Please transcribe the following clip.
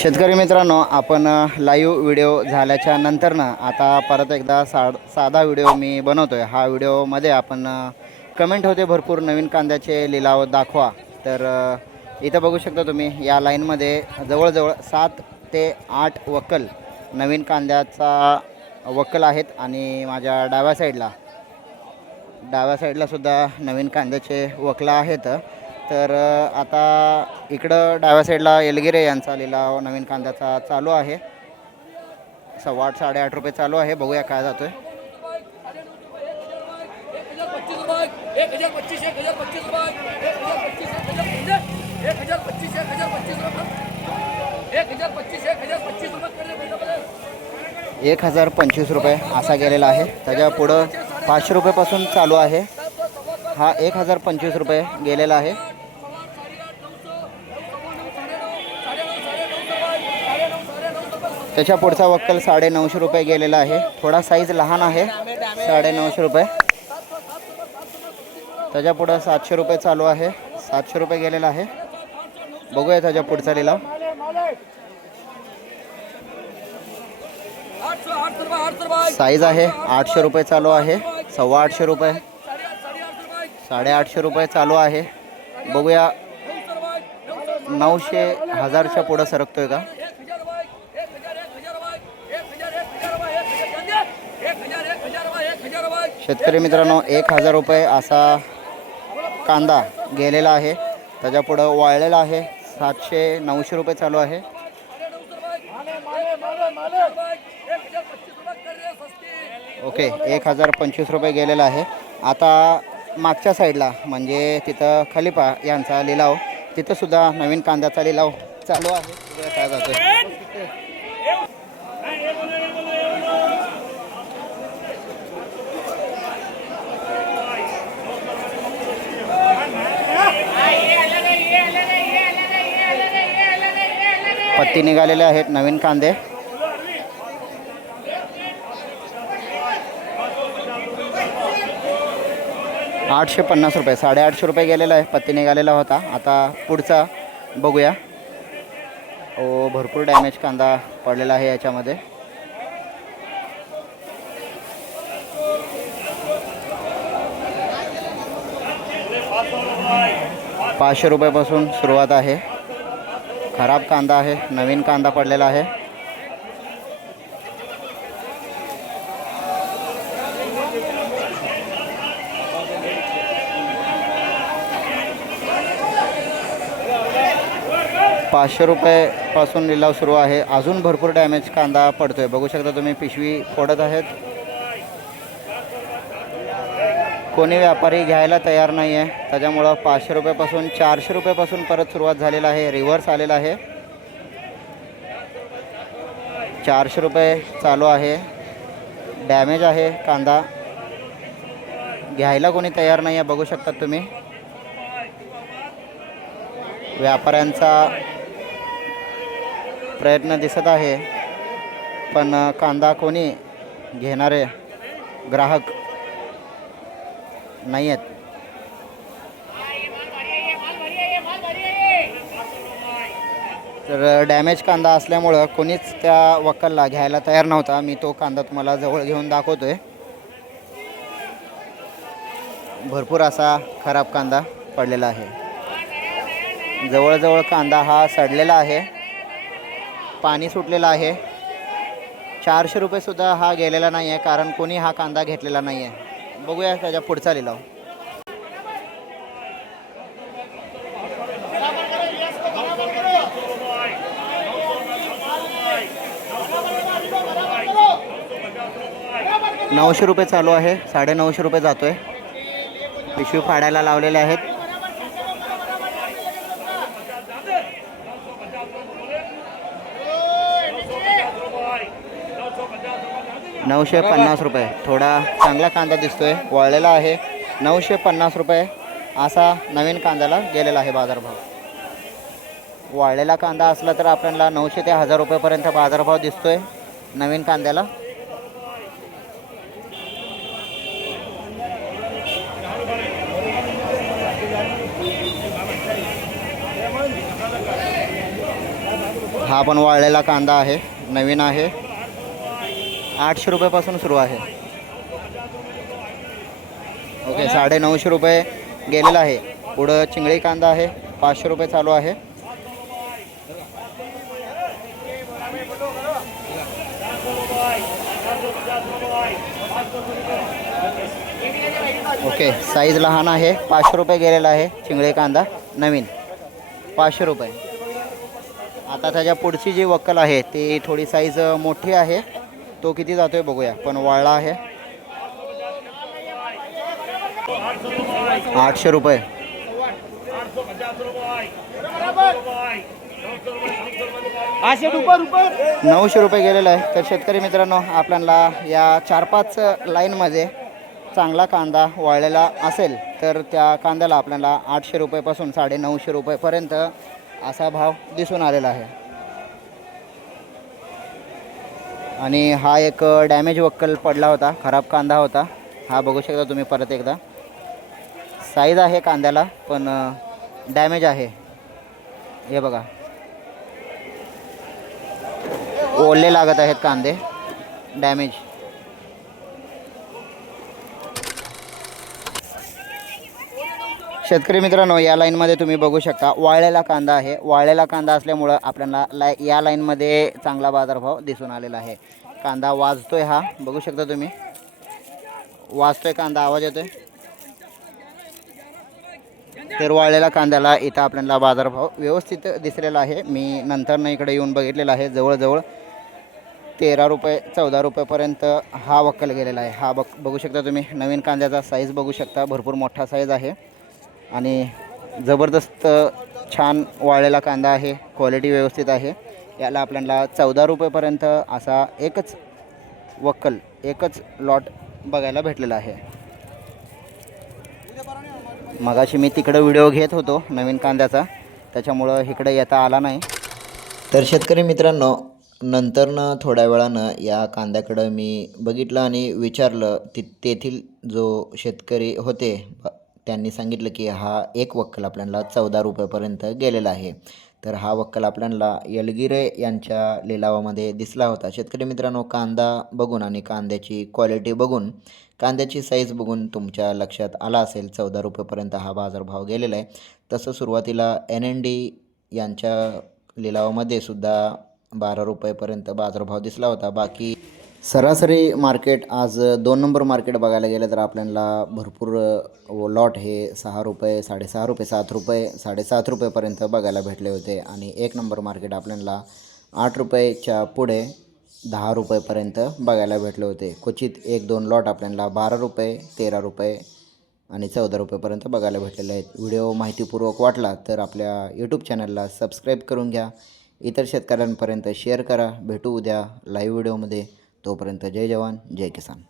शेतकरी मित्रांनो आपण लाईव्ह व्हिडिओ झाल्याच्यानंतर ना आता परत एकदा सा साधा व्हिडिओ मी बनवतो आहे हा व्हिडिओमध्ये आपण कमेंट होते भरपूर. नवीन कांद्याचे लिलाव दाखवा. तर इथं बघू शकता तुम्ही या लाईनमध्ये जवळजवळ सात ते आठ वक्कल नवीन कांद्याचा वक्कल आहेत आणि माझ्या डाव्या साईडला डाव्या साईडलासुद्धा नवीन कांद्याचे वकला आहेत. तर आता इकडं डाव्या साईडला एलगिरे यांचा लिलाव नवीन कांद्याचा चालू आहे. सव्वा आठ साडेआठ रुपये चालू आहे. बघूया काय जातोय. एक हजार पंचवीस रुपये असा गेलेला आहे. त्याच्या पुढं पाचशे रुपयेपासून चालू आहे. हा एक हजार पंचवीस रुपये गेलेला आहे. त्याच्या पुढचा वक्कल साडे नऊशे रुपये गेलेला आहे. थोडा साईज लहान आहे. साडे नऊशे रुपये. त्याच्या पुढं सातशे रुपये चालू आहे. सातशे रुपये गेलेला आहे. बघूया त्याच्या पुढचा लिलाव. साईज आहे. आठशे रुपये चालू आहे. सव्वा आठशे रुपये रुपये. साडेआठशे रुपये चालू आहे. बघूया. नऊशे हजारच्या पुढं सरकतोय का एक हजार रुपये एक हजार एक हजार रुपये एक हजार एक हजार रुपये एक हजार एक हजार रुपये एक हजार रुपये शेतकरी मित्रांनो एक हजार रुपये असा कांदा गेलेला आहे. त्याच्या पुढं वाळलेला आहे. सातशे नऊशे रुपये चालू आहे. ओके एक हजार पंचवीस रुपये गेलेला आहे. आता मागच्या साईडला म्हणजे तिथं खलिफा यांचा लिलाव तिथंसुद्धा नवीन कांद्याचा लिलाव चालू आहे. काय जातोय? वरती निघालेले आहेत नवीन कांदे. आठशे पन्नास रुपये साडेआठशे रुपये गेलेला आहे. पत्ती निघालेला होता. आता पुढचा बघूया. ओ भरपूर डॅमेज कांदा पडलेला आहे याच्यामध्ये. पाचशे रुपयापासून सुरुवात आहे. खराब कांदा आहे नवीन कांदा पडलेला आहे. पाचशे रुपयेपासून लिलाव सुरू आहे. अजून भरपूर डॅमेज कांदा पडतोय. बघू शकता तुम्ही पिशवी फोडत आहेत. कोणी व्यापारी घ्यायला तयार नाही आहे. त्याच्यामुळं पाचशे रुपयापासून चारशे रुपयापासून परत सुरुवात झालेला आहे. रिव्हर्स आलेला आहे. चारशे रुपये चालू आहे. डॅमेज आहे कांदा. घ्यायला कोणी तयार नाही आहे बघू शकता तुम्ही. व्यापाऱ्यांचा प्रयत्न दिसत आहे. पण कांदा कोणी घेणारे? ग्राहक नाही आहेत तर डॅमेज कांदा असल्यामुळं कोणीच त्या वक्कलला घ्यायला तयार नव्हता. मी तो कांदा तुम्हाला जवळ घेऊन दाखवतोय. भरपूर असा खराब कांदा पडलेला आहे. जवळजवळ कांदा हा सडलेला आहे. पाणी सुटलेलं आहे. चारशे रुपयेसुद्धा हा गेलेला नाही आहे कारण कोणी हा कांदा घेतलेला नाही आहे बघूया त्याच्या पुढचा लिलाव. नऊशे रुपये चालू आहे साडे नऊशे रुपये जातोय. पिशवी फाडायला लावलेले आहेत. नऊशे पन्नास रुपये. थोडा चांगला कांदा दिसतोय. वळलेला आहे. नऊशे पन्नास रुपये. असा नवीन कांद्याला गेलेला आहे बाजारभाव. वाळलेला कांदा असला तर आपल्याला नऊशे ते हजार रुपयेपर्यंत बाजारभाव दिसतोय. नवीन कांद्याला. हा पण वाळलेला कांदा आहे. नवीन आहे. आठशे रुपयापासून सुरू आहे. ओके साडे नऊशे रुपये गेलेला आहे. पुढं चिंगळी कांदा आहे पाचशे रुपये चालू आहे. ओके साईज लहान आहे. पाचशे रुपये गेलेला आहे चिंगळे कांदा. नवीन पाचशे रुपये. आता त्याच्या पुढची जी वक्कल आहे ती थोडी साईज मोठी आहे. तो किती जातोय बघूया पण वाळला आहे. आठशे रुपये. नऊशे रुपये गेलेलं आहे. तर शेतकरी मित्रांनो आपल्याला या चार पाच लाईनमध्ये चांगला कांदा वाळलेला असेल तर त्या कांद्याला आपल्याला आठशे रुपयेपासून साडे नऊशे रुपयेपर्यंत असा भाव दिसून आलेला आहे. आणि हा एक डॅमेज वक्कल पडला होता खराब कांदा होता. हा बघू शकता तुम्ही परत एकदा. साईज आहे कांद्याला पण डॅमेज आहे. हे बघा. ओले लागत आहेत कांदे. डॅमेज शेतकरी मित्रांनो या लाईनमध्ये तुम्ही बघू शकता वाळलेला कांदा आहे. वाळलेला कांदा असल्यामुळं आपल्याला लाय या लाईनमध्ये चांगला बाजारभाव दिसून आलेला आहे. कांदा वाजतोय हा. बघू शकता तुम्ही. वाजतोय कांदा आवाज येतोय? तर वाळलेल्या कांद्याला इथं आपल्याला बाजारभाव व्यवस्थित दिसलेला आहे. मी नंतर इकडे येऊन बघितलेला आहे. जवळजवळ तेरा रुपये चौदा रुपयेपर्यंत हा वक्कल गेलेला आहे. हा बघ बघू शकता तुम्ही. नवीन कांद्याचा साईज बघू शकता. भरपूर मोठा साईज आहे. आणि जबरदस्त छान वाळलेला कांदा आहे क्वालिटी व्यवस्थित आहे. याला आपल्याला चौदा रुपयेपर्यंत असा एकच वक्कल एकच लॉट बघायला भेटलेला आहे. मगाशी मी तिकडं व्हिडिओ घेत होतो नवीन कांद्याचा. त्याच्यामुळं इकडे येता आला नाही. तर शेतकरी मित्रांनो नंतरनं थोड्या वेळानं या कांद्याकडं मी बघितलं आणि विचारलं ति तेथील जो शेतकरी होते त्यांनी सांगितलं की हा एक वक्कल आपल्याला चौदा रुपयापर्यंत गेलेला आहे. तर हा वक्कल आपल्याला यलगिरे यांच्या लिलावामध्ये दिसला होता. शेतकरी मित्रांनो कांदा बघून आणि कांद्याची क्वालिटी बघून कांद्याची साईज बघून तुमच्या लक्षात आला असेल चौदा रुपयेपर्यंत हा बाजारभाव गेलेला आहे. तसं सुरुवातीला एन एन डी यांच्या लिलावामध्ये सुद्धा बारा रुपयेपर्यंत बाजारभाव दिसला होता. बाकी सरासरी मार्केट आज दोन नंबर मार्केट बघायला गेलं तर आपल्याला भरपूर लॉट हे सहा रुपये साडेसहा रुपये सात रुपये साडेसात रुपयेपर्यंत बघायला भेटले होते. आणि एक नंबर मार्केट आपल्याला आठ रुपयेच्या पुढे दहा रुपयेपर्यंत बघायला भेटले होते. क्वचित एक दोन लॉट आपल्याला बारा रुपये तेरा रुपये आणि चौदा रुपयेपर्यंत बघायला भेटलेले आहेत. व्हिडिओ माहितीपूर्वक वाटला तर आपल्या यूट्यूब चॅनलला सबस्क्राईब करून घ्या. इतर शेतकऱ्यांपर्यंत शेअर करा. भेटू उद्या लाईव्ह व्हिडिओमध्ये तोपर्यंत जय जवान जय किसान.